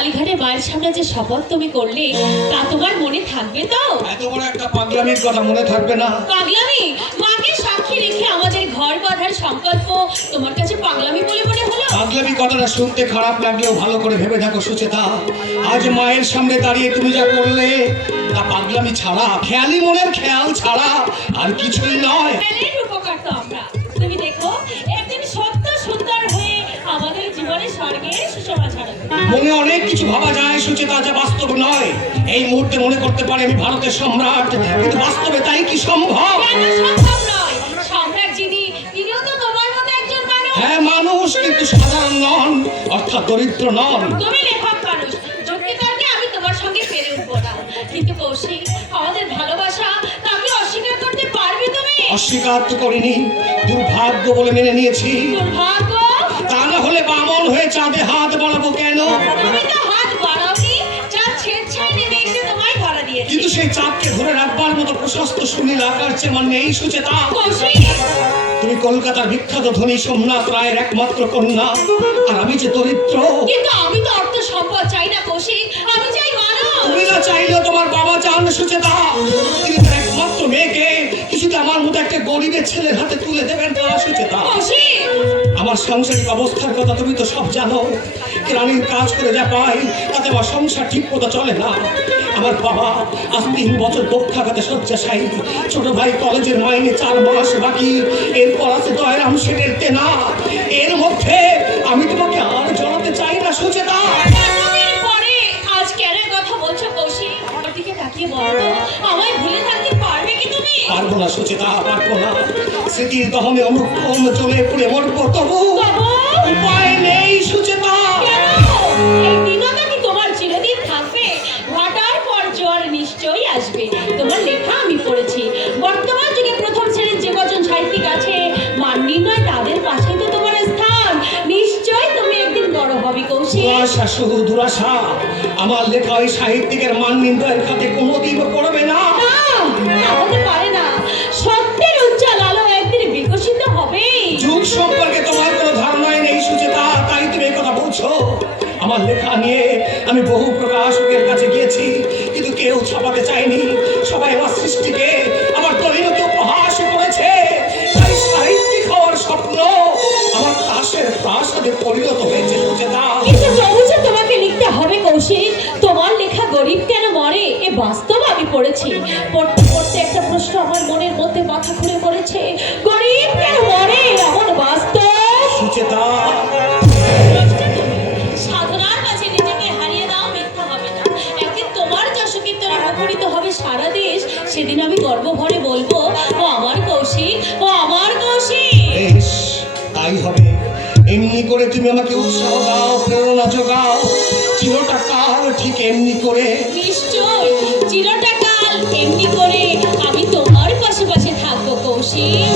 কালীঘাটে মায়ের সামনে যে শপথ তুমি করলে তা তোমার মনে থাকবে তো? এত বড় একটা পাগলামির কথা মনে থাকবে না? পাগলামি? মাকে সাক্ষী রেখে আমাদের ঘর বাঁধার সংকল্প তোমার কাছে পাগলামি বলে মনে হলো? পাগলামি কথাটা শুনতে খারাপ লাগলেও ভালো করে ভেবে দেখো সুচেতা, আজ মায়ের সামনে দাঁড়িয়ে তুমি যা করলে তা পাগলামি ছাড়া, খেয়ালি মনের খেয়াল ছাড়া আর কিছুই নয়। খেয়ালের উপকার তো আমরা। তুমি দেখো একদিন সত্য সুন্দর হয়ে আমাদের জীবনে স্বর্গে সুষমা ছড়াবে। মনে অনেক কিছু ভাবা যায় সুচেতা, যা বাস্তব নয়। এই মুহূর্তে মনে করতে পারে আমি ভারতের সম্রাট, কিন্তু বাস্তবে তাই কি সম্ভব? কেন সম্ভব নয়? সম্রাট যিনি, তিনিও তো তোমার মতো একজন মানুষ। হ্যাঁ মানুষ, কিন্তু সাধারণ নন, অর্থাৎ দরিদ্র নন। তুমি লেখক মানুষ, যুক্তিতর্কে আমি তোমার সঙ্গে পেরে উঠবো না। কিন্তু কৌশিক, আমাদের ভালোবাসা তাকে অস্বীকার করতে পারবে তুমি? অস্বীকার তো করিনি, দুর্ভাগ্য বলে মেনে নিয়েছি। দুর্ভাগ্য? তা না হলে বামন হয়ে চাঁদে হাত বাড়াবো কেন? তুমি তো হাত বাড়াওনি, চাঁদ স্বেচ্ছায় নেমে এসে তোমায় ধরা দিয়েছে। কিন্তু সেই চাঁদকে ধরে রাখবার মতো প্রশস্ত সুনীল আকার যে আমার নেই সুচেতা। কৌশিক, তুমি কলকাতার বিখ্যাত ধনী সোমনাথ রায়ের একমাত্র কন্যা, আর আমি যে দরিদ্র। কিন্তু আমি তো অর্থ সম্পদ চাই না কৌশিক, আমি চাই মানুষ। তুমি না চাইলেও তোমার বাবা চান সুচেতা। তিনি তার একমাত্র মেয়েকে কিছুতে আমার মতো একটা গরিবের ছেলের হাতে তুলে দেবেন না সুচেতা। কৌশিক, আমার সাংসারিক অবস্থার কথা তুমি তো সব জানো। গ্রামীণ কাজ করে যা পাই তাতে আমার সংসার ঠিক মতো চলে না। আমার বাবা আজ 3 বছর পক্ষাঘাতে শয্যাশায়ী, ছোট ভাই কলেজের মাইনে 4 মাস বাকি, এরপর আছে দয়রাম শেঠের দেনা। এর মধ্যে আমি তোমাকে আর জড়াতে চাই না সুচেতা। এতদিন পরে আজ কেন এ কথা বলছো কৌশিক? আমার দিকে তাকিয়ে বলো তো, আমায় ভুলে থাকতে পারবে কি তুমি? পারবো না সুচেতা, পারবো না। স্মৃতির দহনে অনুক্ষণ চলে পুড়ে মরবো, তবু উপায় নেই সুচেতা। কেন? এই দিনটা কি তোমার চিরদিন থাকবে? ভাটার পর জ্বর নিশ্চয়ই আসবে। তোমার লেখা আমি পড়েছি। বর্তমান যুগে প্রথম শ্রেণীর যে কজন সাহিত্যিক আছে, মান নির্ণয় তাদের পাশেই তো তোমার স্থান। নিশ্চয় তুমি একদিন বড় হবে কৌশিক। দুরাশা, শুধু দুরাশা। আমার লেখা ওই সাহিত্যিকের মান নির্ণয়ের খাতে কোনোদিনও পড়বে না। না, হতে পারে না। সত্যের উজ্জ্বল আলো একদিন বিকশিত হবে। যুগ সম্পর্কে তোমার কোনো ধারণাই নেই সুচেতা, তাই তুমি এই কথা বলছো। আমার লেখা নিয়ে আমি বহু প্রকাশকের কাছে গিয়েছি, কিন্তু কেউ ছাপাতে চায়নি। সবাই আমার সৃষ্টিকে, আমার পরিণতি উপহাস করেছে। তাই সাহিত্যিক হওয়ার স্বপ্ন আমার তাসের প্রাসাদে পরিণত হয়েছে সুচেতা। কিন্তু তবু যে তোমাকে লিখতে হবে কৌশিক। তোমার লেখা গরিব কেন মরে এ বাস্তব আমি পড়েছি। পড়তে পড়তে একটা প্রশ্ন আমার মনের মধ্যে মাথা ঘুরে পড়েছে, গরিব কেন মরে এমন বাস্তব। সুচেতা, সাধনার মাঝে নিজেকে হারিয়ে দাও, মিথ্যা হবে না। একদিন তোমার যশকীর্তনে মুখরিত হবে সারা দেশ। সেদিন আমি গর্ব ভরে বলবো, ও আমার কৌশিক, ও আমার কৌশিক। বেশ, তাই হবে। এমনি করে তুমি আমাকে উৎসাহ দাও, প্রেরণা যোগাও। চিরটা কাল ঠিক এমনি করে। নিশ্চয় চিরটা কাল এমনি করে আমি তোমার পাশে পাশে থাকবো কৌশিক।